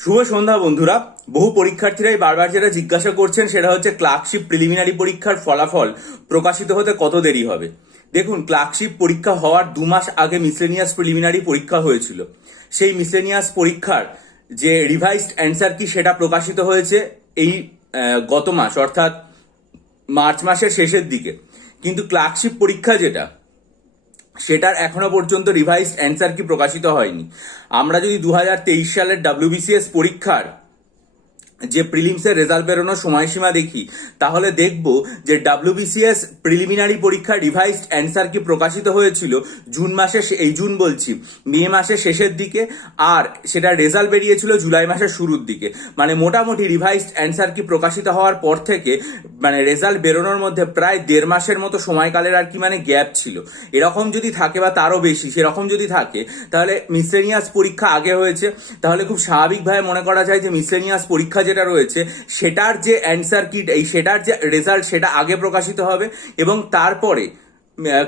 শুভ সন্ধ্যা বন্ধুরা। বহু পরীক্ষার্থীরাই বারবার যেটা জিজ্ঞাসা করছেন সেটা হচ্ছে ক্লার্কশিপ প্রিলিমিনারি পরীক্ষার ফলাফল প্রকাশিত হতে কত দেরি হবে? দেখুন, ক্লার্কশিপ পরীক্ষা হওয়ার দু মাস আগে মিসলেনিয়াস প্রিলিমিনারি পরীক্ষা হয়েছিল। সেই মিসলেনিয়াস পরীক্ষার যে রিভাইসড অ্যান্সার কি সেটা প্রকাশিত হয়েছে এই গত মাস, অর্থাৎ মার্চ মাসের শেষের দিকে। কিন্তু ক্লার্কশিপ পরীক্ষা যেটা সেটার এখনও পর্যন্ত রিভাইসড অ্যান্সার কি প্রকাশিত হয়নি। আমরা যদি দু হাজার তেইশ সালের ডাব্লিউবিসিএস পরীক্ষার যে প্রিলিমসের রেজাল্ট বেরোনোর সময়সীমা দেখি, তাহলে দেখব যে ডাব্লিউবিসিএস প্রিলিমিনারি পরীক্ষা রিভাইসড অ্যান্সার কি প্রকাশিত হয়েছিল জুন মাসে এই জুন বলছি, মে মাসের শেষের দিকে, আর সেটা রেজাল্ট বেরিয়েছিল জুলাই মাসের শুরুর দিকে। মানে মোটামুটি রিভাইসড অ্যান্সার কি প্রকাশিত হওয়ার পর থেকে মানে রেজাল্ট বেরোনোর মধ্যে প্রায় দেড় মাসের মতো সময়কালের আর কি মানে গ্যাপ ছিল। এরকম যদি থাকে বা তারও বেশি, সেরকম যদি থাকে, তাহলে মিসলেনিয়াস পরীক্ষা আগে হয়েছে। তাহলে খুব স্বাভাবিকভাবে মনে করা যায় যে মিসলেনিয়াস পরীক্ষা যেটা রয়েছে, সেটার যে অ্যান্সার কিট এই সেটার যে রেজাল্ট সেটা আগে প্রকাশিত হবে এবং তারপরে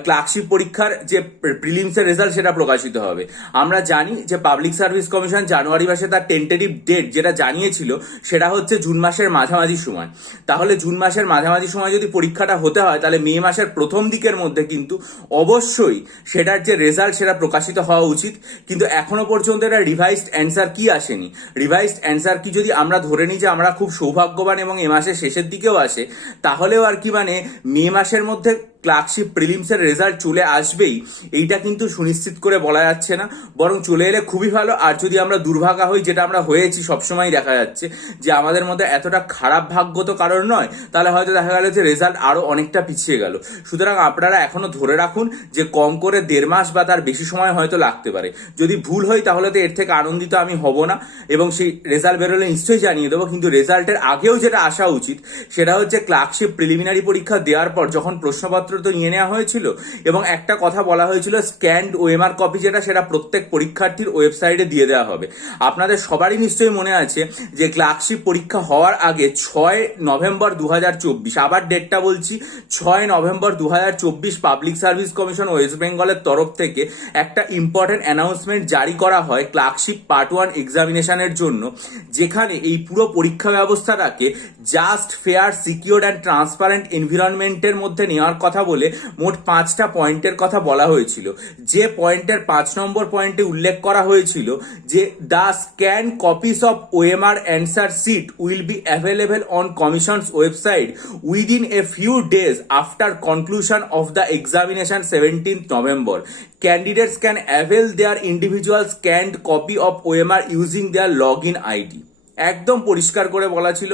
ক্লার্কশিপ পরীক্ষার যে প্রিলিমসের রেজাল্ট সেটা প্রকাশিত হবে। আমরা জানি যে পাবলিক সার্ভিস কমিশন জানুয়ারি মাসে তার টেন্টেটিভ ডেট যেটা জানিয়েছিল, সেটা হচ্ছে জুন মাসের মাঝামাঝি সময়। তাহলে জুন মাসের মাঝামাঝি সময় যদি পরীক্ষাটা হতে হয়, তাহলে মে মাসের প্রথম দিকের মধ্যে কিন্তু অবশ্যই সেটার যে রেজাল্ট সেটা প্রকাশিত হওয়া উচিত। কিন্তু এখনও পর্যন্ত এটা রিভাইসড অ্যান্সার কি আসেনি? রিভাইসড অ্যান্সার কি যদি আমরা ধরে নিই যে আমরা খুব সৌভাগ্যবান এবং এ মাসের শেষের দিকেও আসে, তাহলেও আর কি মানে মে মাসের মধ্যে ক্লার্কশিপ প্রিলিমসের রেজাল্ট চলে আসবেই, এইটা কিন্তু সুনিশ্চিত করে বলা যাচ্ছে না। বরং চলে এলে খুবই ভালো। আর যদি আমরা দুর্ভাগা হই, যেটা আমরা হয়েছি সবসময় দেখা যাচ্ছে যে আমাদের মধ্যে এতটা খারাপ ভাগ্য তো কারোর নয়, তাহলে হয়তো দেখা গেল যে রেজাল্ট আরও অনেকটা পিছিয়ে গেল। সুতরাং আপনারা এখনও ধরে রাখুন যে কম করে দেড় মাস বা তার বেশি সময় হয়তো লাগতে পারে। যদি ভুল হয়, তাহলে তো এর থেকে আনন্দিত আমি হব না। এবং সেই রেজাল্ট বেরোলে নিশ্চয়ই জানিয়ে দেবো, কিন্তু রেজাল্টের আগেও যেটা আসা উচিত, সেটা হচ্ছে ক্লার্কশিপ প্রিলিমিনারি পরীক্ষা দেওয়ার পর যখন প্রশ্নপত্র তো নিয়ে নেওয়া হয়েছিল। এবং একটা কথা বলা হয়েছিল স্ক্যান্ড ওএমআর কপি যেটা, সেটা প্রত্যেক পরীক্ষার্থীর ওয়েবসাইটে দিয়ে দেওয়া হবে। আপনাদের সবারই নিশ্চয়ই মনে আছে যে, ক্লার্কশিপ পরীক্ষা হওয়ার আগে ছয় নভেম্বর দু হাজার চব্বিশ, আবার ডেটটা বলছি, ছয় নভেম্বর দু হাজার চব্বিশ পাবলিক সার্ভিস কমিশন ওয়েস্ট বেঙ্গলের তরফ থেকে একটা ইম্পর্টেন্ট অ্যানাউন্সমেন্ট জারি করা হয় ক্লার্কশিপ পার্ট ওয়ান এক্সামিনেশনের জন্য, যেখানে এই পুরো পরীক্ষা ব্যবস্থাটাকে just fair secure and transparent এনভিরনমেন্টের মধ্যে নেওয়ার কথা বলে মোট পাঁচটা পয়েন্টের কথা বলা হয়েছিল যে পয়েন্টের পাঁচ নম্বর পয়েন্টে উল্লেখ করা হয়েছিল যে, the scan copies of OMR answer sheet will be available on commission's website within a few days after conclusion of the examination seventeenth November candidates can avail their individual scanned copy copy OMR using their log in ID. একদম পরিষ্কার করে বলা ছিল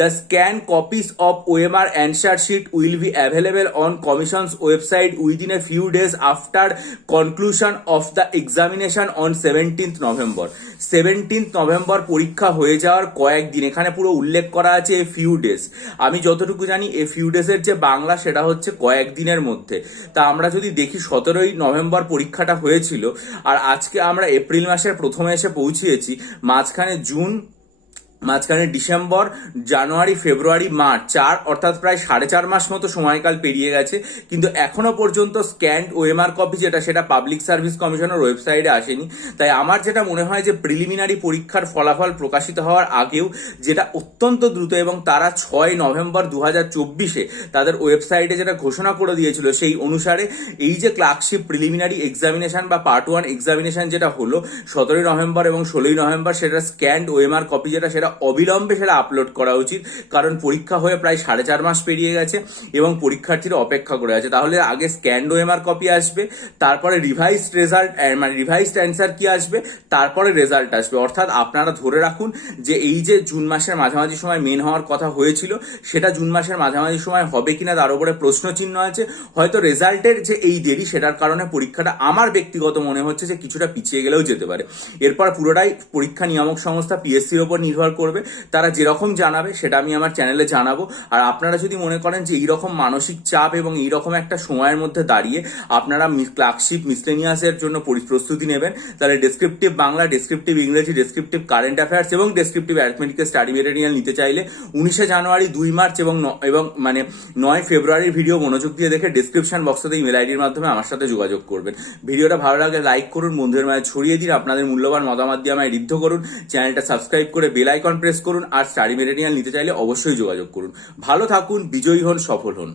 the scan copies of OMR answer sheet will be available on commission's website within a few days after conclusion of the examination on seventeenth November seventeenth November পরীক্ষা হয়ে যাওয়ার কয়েকদিন এখানে পুরো উল্লেখ করা আছে এ ফিউ ডেজ আমি যতটুকু জানি এ ফিউ ডেজের যে বাংলা, সেটা হচ্ছে কয়েকদিনের মধ্যে। তা আমরা যদি দেখি, সতেরোই নভেম্বর পরীক্ষাটা হয়েছিল, আর আজকে আমরা এপ্রিল মাসের প্রথমে এসে পৌঁছিয়েছি, মাঝখানে জুন মাঝখানে ডিসেম্বর, জানুয়ারি, ফেব্রুয়ারি, মার্চ। চার অর্থাৎ প্রায় সাড়ে চার মাস মতো সময়কাল পেরিয়ে গেছে। কিন্তু এখনও পর্যন্ত স্ক্যান্ড ওএমআর কপি যেটা, সেটা পাবলিক সার্ভিস কমিশনের ওয়েবসাইটে আসেনি। তাই আমার যেটা মনে হয় যে, প্রিলিমিনারি পরীক্ষার ফলাফল প্রকাশিত হওয়ার আগেও যেটা অত্যন্ত দ্রুত এবং তারা ছয় নভেম্বর দু হাজার চব্বিশে তাদের ওয়েবসাইটে যেটা ঘোষণা করে দিয়েছিল, সেই অনুসারে এই যে ক্লার্কশিপ প্রিলিমিনারি এক্সামিনেশন বা পার্ট ওয়ান এক্সামিনেশন যেটা হলো, সতেরোই নভেম্বর এবং ষোলোই নভেম্বর সেটা স্ক্যান্ড ওএমআর কপি যেটা, সেটা অবিলম্বে সেটা আপলোড করা উচিত। কারণ পরীক্ষা হয়ে প্রায় সাড়ে চার মাস পেরিয়ে গেছে এবং পরীক্ষার্থীরা অপেক্ষা করে আছে। তাহলে আগে স্ক্যান্ড ওএমআর কপি আসবে, তারপরে রিভাইসড রেজাল্ট মানে রিভাইসড অ্যান্সার কি আসবে, তারপরে রেজাল্ট আসবে। অর্থাৎ আপনারা ধরে রাখুন যে এই যে জুন মাসের মাঝামাঝি সময় মেন হওয়ার কথা হয়েছিল, সেটা জুন মাসের মাঝামাঝি সময় হবে কিনা তার উপরে প্রশ্ন চিহ্ন আছে। হয়তো রেজাল্টের যে এই দেরি, সেটার কারণে পরীক্ষাটা আমার ব্যক্তিগত মনে হচ্ছে যে কিছুটা পিছিয়ে গেলেও যেতে পারে। এরপর পুরোটাই পরীক্ষা নিয়ামক সংস্থা পিএসসির ওপর নির্ভর করবে, তারা যেরকম জানাবে সেটা আমি আমার চ্যানেলে জানাব। আর আপনারা যদি মনে করেন যে এইরকম মানসিক চাপ এবং এইরকম একটা সময়ের মধ্যে দাঁড়িয়ে আপনারা ক্লার্কশিপ মিসলেনিয়াসের জন্য পরি- প্রস্তুতি নেবেন, তাহলে ডেসক্রিপটিভ বাংলা ডেসক্রিপটিভ ইংরেজি ডেসক্রিপটিভ কারেন্ট অ্যাফেয়ার্স এবং ডেসক্রিপটিভ অ্যারিথমেটিকের স্টাডি মেটেরিয়াল নিতে চাইলে উনিশে জানুয়ারি, দুই মার্চ এবং এবং মানে নয় ফেব্রুয়ারির ভিডিও মনোযোগ দিয়ে দেখে ডিসক্রিপশন বক্সতে ইমেল আইডির মাধ্যমে আমার সাথে যোগাযোগ করবেন। ভিডিওটা ভালো লাগলে লাইক করুন, বন্ধুদের মাঝে ছড়িয়ে দিন, আপনাদের মূল্যবান মতামত দিয়ে আমায় ঋদ্ধ করুন। চ্যানেলটা সাবস্ক্রাইব করে বেল আইকন প্রেস করুন আর স্টাডি মেটেরিয়াল নিতে চাইলে অবশ্যই যোগাযোগ করুন। ভালো থাকুন, বিজয়ী হন, সফল হন।